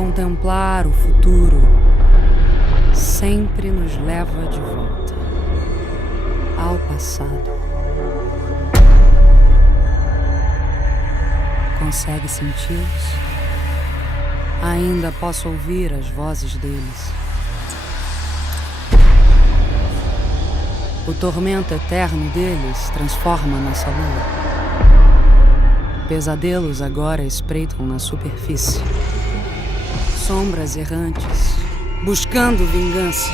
Contemplar o futuro sempre nos leva de volta ao passado. Consegue senti-los? Ainda posso ouvir as vozes deles. O tormento eterno deles transforma nossa lua. Pesadelos agora espreitam na superfície. Sombras errantes, buscando vingança.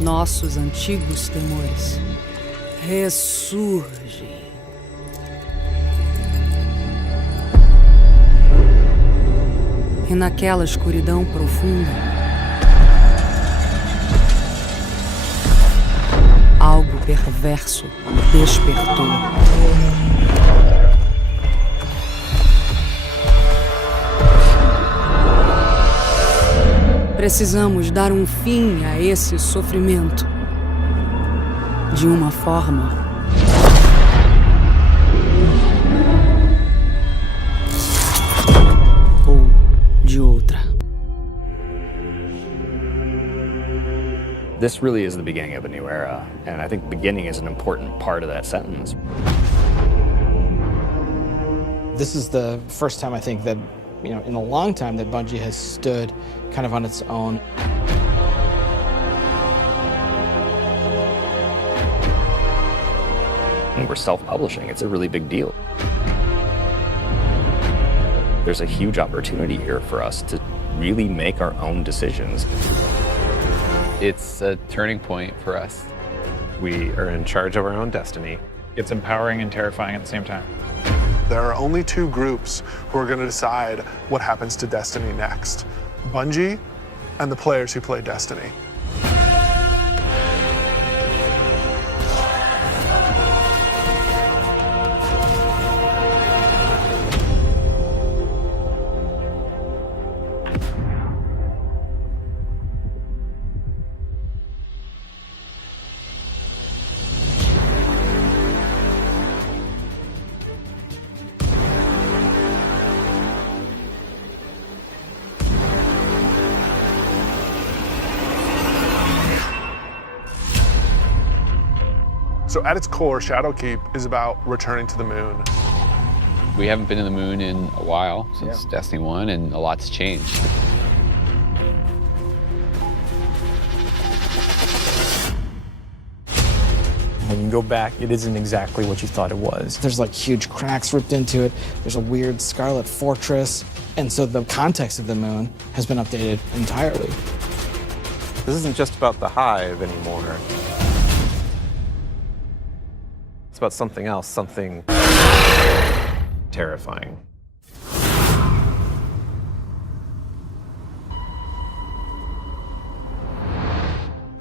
Nossos antigos temores ressurgem. E naquela escuridão profunda, algo perverso despertou. Precisamos dar um fim a esse sofrimento. De uma forma ou de outra. This really is the beginning of a new era, and I think beginning is an important part of that sentence. This is the first time I think that, in a long time that Bungie has stood kind of on its own. And we're self-publishing. It's a really big deal. There's a huge opportunity here for us to really make our own decisions. It's a turning point for us. We are in charge of our own destiny. It's empowering and terrifying at the same time. There are only two groups who are going to decide what happens to Destiny next: Bungie and the players who play Destiny. So at its core, Shadowkeep is about returning to the moon. We haven't been to the moon in a while, since Destiny 1, and a lot's changed. When you go back, it isn't exactly what you thought it was. There's like huge cracks ripped into it. There's a weird scarlet fortress. And so the context of the moon has been updated entirely. This isn't just about the hive anymore. It's about something else, something terrifying.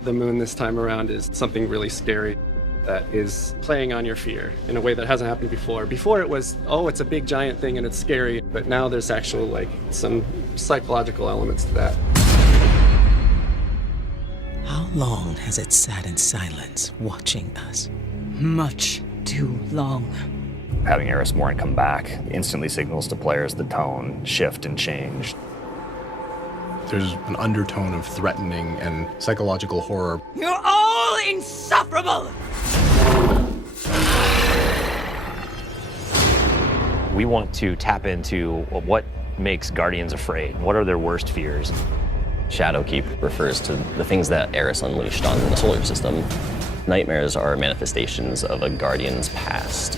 The moon this time around is something really scary that is playing on your fear in a way that hasn't happened before. Before it was, oh, it's a big giant thing and it's scary, but now there's actual some psychological elements to that. How long has it sat in silence, watching us? Much too long. Having Eris Morn come back instantly signals to players the tone shift and change. There's an undertone of threatening and psychological horror. You're all insufferable! We want to tap into what makes Guardians afraid. What are their worst fears? Shadowkeep refers to the things that Eris unleashed on the solar system. Nightmares are manifestations of a Guardian's past.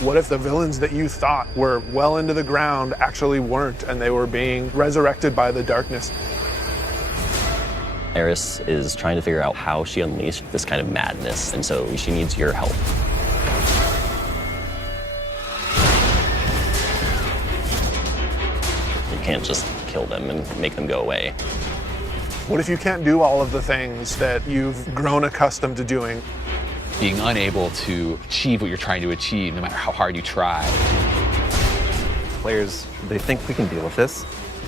What if the villains that you thought were well into the ground actually weren't, and they were being resurrected by the darkness? Eris is trying to figure out how she unleashed this kind of madness, and so she needs your help. You can't just kill them and make them go away. What if you can't do all of the things that you've grown accustomed to doing? Being unable to achieve what you're trying to achieve, no matter how hard you try. Players, they think we can deal with this.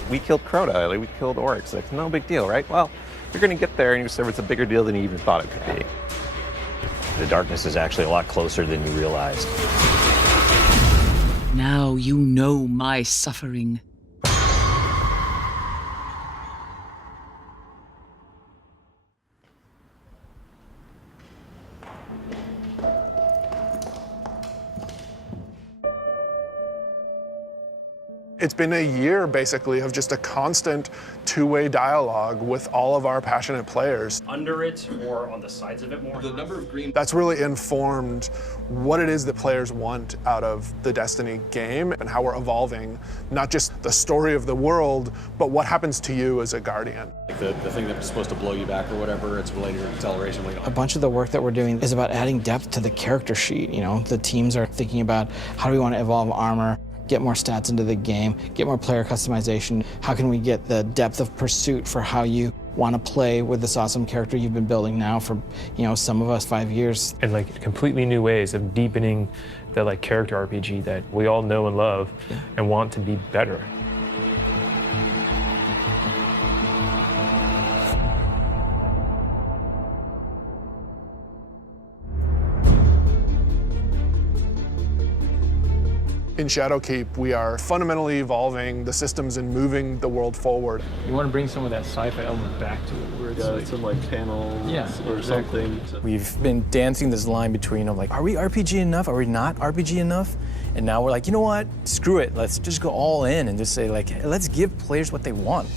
We killed Crota, we killed Oryx. No big deal, right? Well, you're gonna get there and you discover it's a bigger deal than you even thought it could be. The darkness is actually a lot closer than you realized. Now you know my suffering. It's been a year, basically, of just a constant two-way dialogue with all of our passionate players. Under it or on the sides of it more? The number of green... That's really informed what it is that players want out of the Destiny game and how we're evolving, not just the story of the world, but what happens to you as a Guardian. Like the thing that's supposed to blow you back or whatever, it's related to acceleration. A bunch of the work that we're doing is about adding depth to the character sheet. You know, the teams are thinking about how do we want to evolve armor, get more stats into the game, get more player customization. How can we get the depth of pursuit for how you want to play with this awesome character you've been building now for, you know, some of us 5 years. And like completely new ways of deepening the like character RPG that we all know and love and want to be better. In Shadowkeep, we are fundamentally evolving the systems and moving the world forward. You want to bring some of that sci-fi element back to it, where it's like some like panels or something. We've been dancing this line between like, are we RPG enough? Are we not RPG enough? And now we're like, you know what? Screw it. Let's just go all in and just say like, hey, let's give players what they want.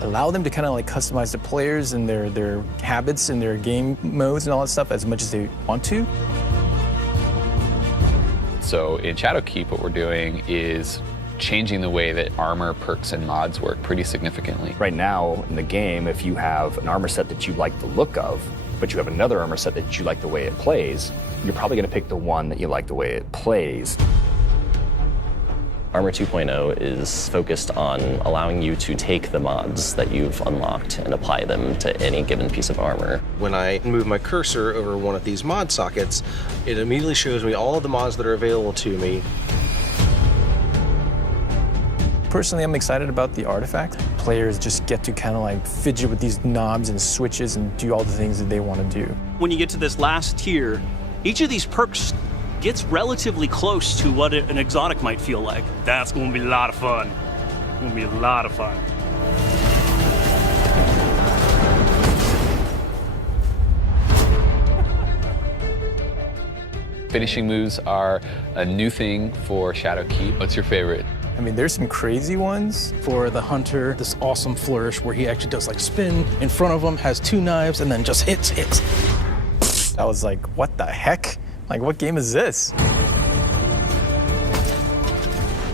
Allow them to kind of like customize the players and their habits and their game modes and all that stuff as much as they want to. So in Shadowkeep, what we're doing is changing the way that armor, perks, and mods work pretty significantly. Right now in the game, if you have an armor set that you like the look of, but you have another armor set that you like the way it plays, you're probably going to pick the one that you like the way it plays. Armor 2.0 is focused on allowing you to take the mods that you've unlocked and apply them to any given piece of armor. When I move my cursor over one of these mod sockets, it immediately shows me all of the mods that are available to me. Personally, I'm excited about the artifact. Players just get to kind of like fidget with these knobs and switches and do all the things that they want to do. When you get to this last tier, each of these perks gets relatively close to what an exotic might feel like. That's going to be a lot of fun. It's going to be a lot of fun. Finishing moves are a new thing for Shadowkeep. What's your favorite? I mean, there's some crazy ones. For the hunter, this awesome flourish where he actually does like spin in front of him, has two knives, and then just hits. I was like, what the heck? Like, what game is this?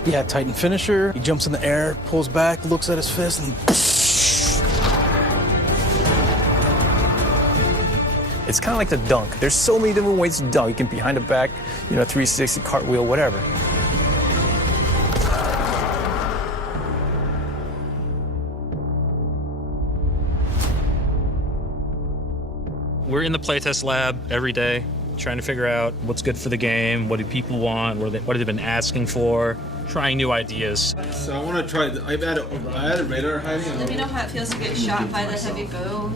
Yeah, Titan finisher. He jumps in the air, pulls back, looks at his fist, and it's kind of like the dunk. There's so many different ways to dunk. You can behind the back, you know, 360, cartwheel, whatever. We're in the playtest lab every day, trying to figure out what's good for the game, what do people want, what have they been asking for, trying new ideas. So I want to try, I added radar hiding. Let me know how it feels to get shot by the heavy bow.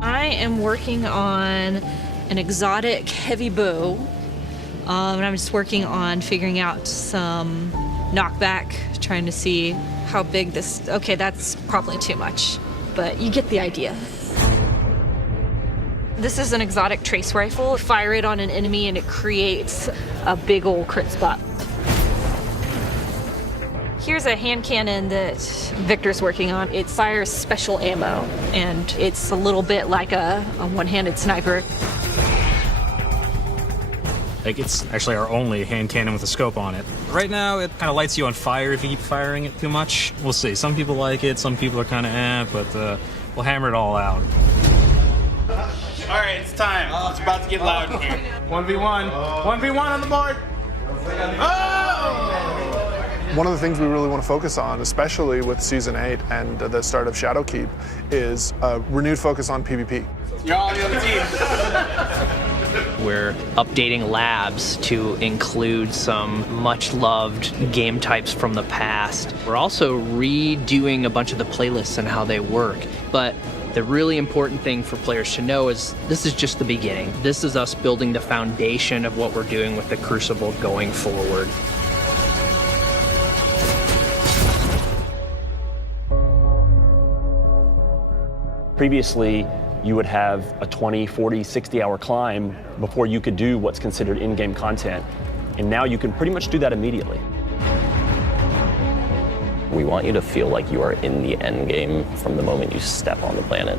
I am working on an exotic heavy bow, and I'm just working on figuring out some knockback, trying to see how big this, okay, that's probably too much, but you get the idea. This is an exotic trace rifle. Fire it on an enemy and it creates a big old crit spot. Here's a hand cannon that Victor's working on. It fires special ammo, and it's a little bit like a one-handed sniper. Like, it's actually our only hand cannon with a scope on it. Right now, it kind of lights you on fire if you keep firing it too much. We'll see. Some people like it, some people are kind of but we'll hammer it all out. All right, it's time. It's about to get loud in here. 1v1. 1v1 on the board. Oh! One of the things we really want to focus on, especially with Season 8 and the start of Shadowkeep, is a renewed focus on PvP. You're all on the other team. We're updating labs to include some much-loved game types from the past. We're also redoing a bunch of the playlists and how they work. But the really important thing for players to know is this is just the beginning. This is us building the foundation of what we're doing with the Crucible going forward. Previously, you would have a 20, 40, 60-hour climb before you could do what's considered in-game content. And now you can pretty much do that immediately. We want you to feel like you are in the end game from the moment you step on the planet.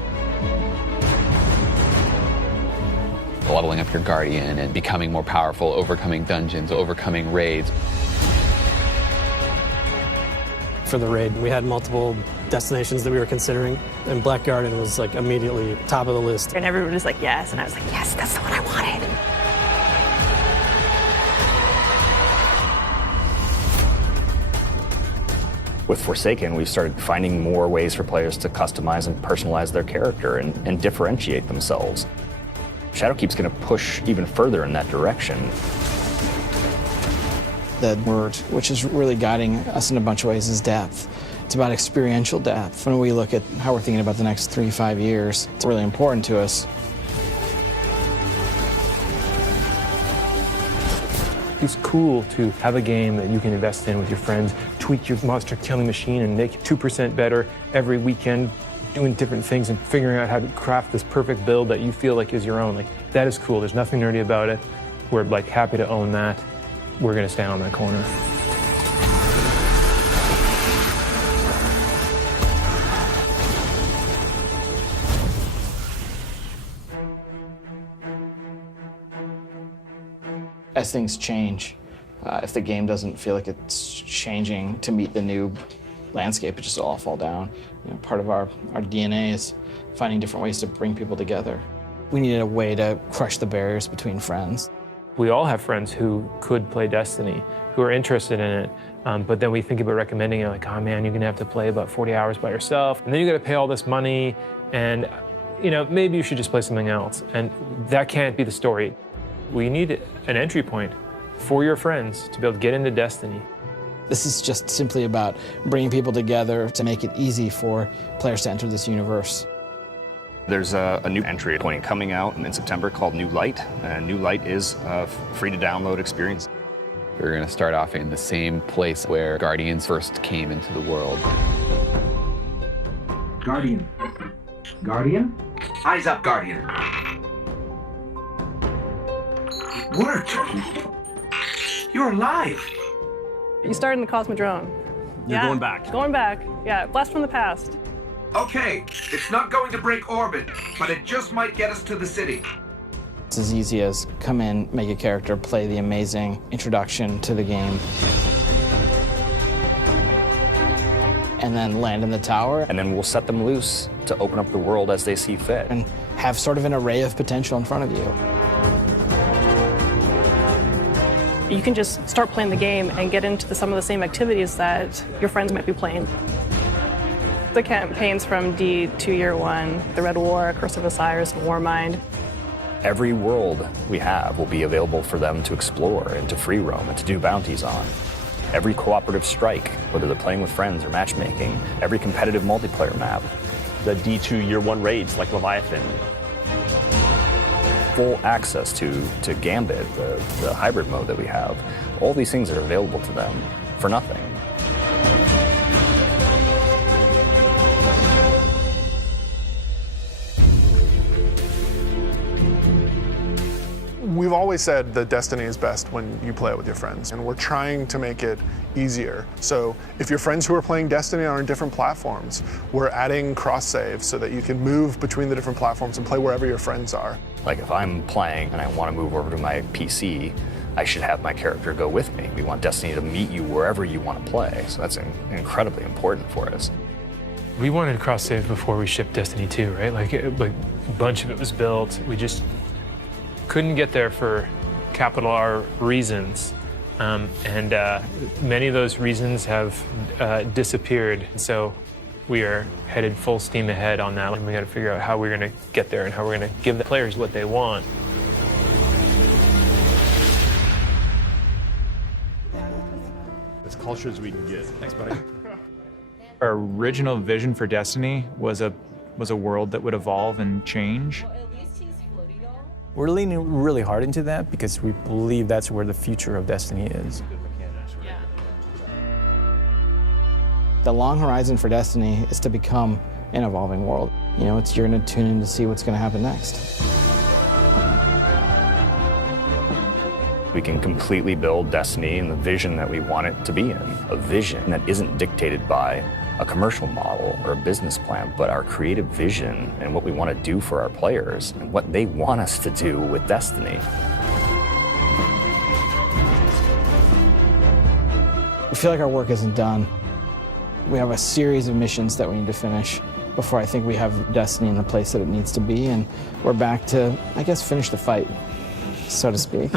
Leveling up your Guardian and becoming more powerful, overcoming dungeons, overcoming raids. For the raid, we had multiple destinations that we were considering, and Black Garden was like immediately top of the list. And everyone was like, yes, and I was like, yes, that's the one I wanted. With Forsaken, we've started finding more ways for players to customize and personalize their character and differentiate themselves. Shadowkeep's going to push even further in that direction. The word, which is really guiding us in a bunch of ways, is depth. It's about experiential depth. When we look at how we're thinking about the next 3-5 years, it's really important to us. It's cool to have a game that you can invest in with your friends, tweak your monster killing machine and make it 2% better every weekend, doing different things and figuring out how to craft this perfect build that you feel like is your own. Like, that is cool. There's nothing nerdy about it. We're like happy to own that. We're going to stand on that corner. As things change, if the game doesn't feel like it's changing to meet the new landscape, it just all fall down. You know, part of our DNA is finding different ways to bring people together. We needed a way to crush the barriers between friends. We all have friends who could play Destiny, who are interested in it, but then we think about recommending it like, oh man, you're gonna have to play about 40 hours by yourself, and then you gotta pay all this money, and you know, maybe you should just play something else. And that can't be the story. We need an entry point for your friends to be able to get into Destiny. This is just simply about bringing people together to make it easy for players to enter this universe. There's a new entry point coming out in September called New Light, and New Light is a free-to-download experience. We're going to start off in the same place where Guardians first came into the world. Guardian. Guardian? Eyes up, Guardian. It worked. You're alive. You started in the Cosmodrome. You're going back. Going back. Yeah, blast from the past. Okay, it's not going to break orbit, but it just might get us to the city. It's as easy as come in, make a character, play the amazing introduction to the game, and then land in the tower. And then we'll set them loose to open up the world as they see fit. And have sort of an array of potential in front of you. You can just start playing the game and get into some of the same activities that your friends might be playing. The campaigns from D to Year One, the Red War, Curse of Osiris, and Warmind. Every world we have will be available for them to explore and to free roam and to do bounties on. Every cooperative strike, whether they're playing with friends or matchmaking, every competitive multiplayer map. The D2 Year One raids like Leviathan. Full access to Gambit, the hybrid mode that we have. All these things are available to them for nothing. We've always said that Destiny is best when you play it with your friends, and we're trying to make it easier. So if your friends who are playing Destiny are on different platforms, we're adding cross-save so that you can move between the different platforms and play wherever your friends are. Like if I'm playing and I want to move over to my PC, I should have my character go with me. We want Destiny to meet you wherever you want to play, so that's incredibly important for us. We wanted cross-save before we shipped Destiny 2, right? Like a bunch of it was built. We just couldn't get there for capital R reasons. And many of those reasons have disappeared. So we are headed full steam ahead on that. And we got to figure out how we're going to get there and how we're going to give the players what they want. As culture as we can get. Thanks, buddy. Our original vision for Destiny was a world that would evolve and change. We're leaning really hard into that because we believe that's where the future of Destiny is. The long horizon for Destiny is to become an evolving world. You know, you're going to tune in to see what's going to happen next. We can completely build Destiny in the vision that we want it to be in, a vision that isn't dictated by a commercial model or a business plan, but our creative vision and what we want to do for our players and what they want us to do with Destiny. I feel like our work isn't done. We have a series of missions that we need to finish before I think we have Destiny in the place that it needs to be, and we're back to, I guess, finish the fight, so to speak.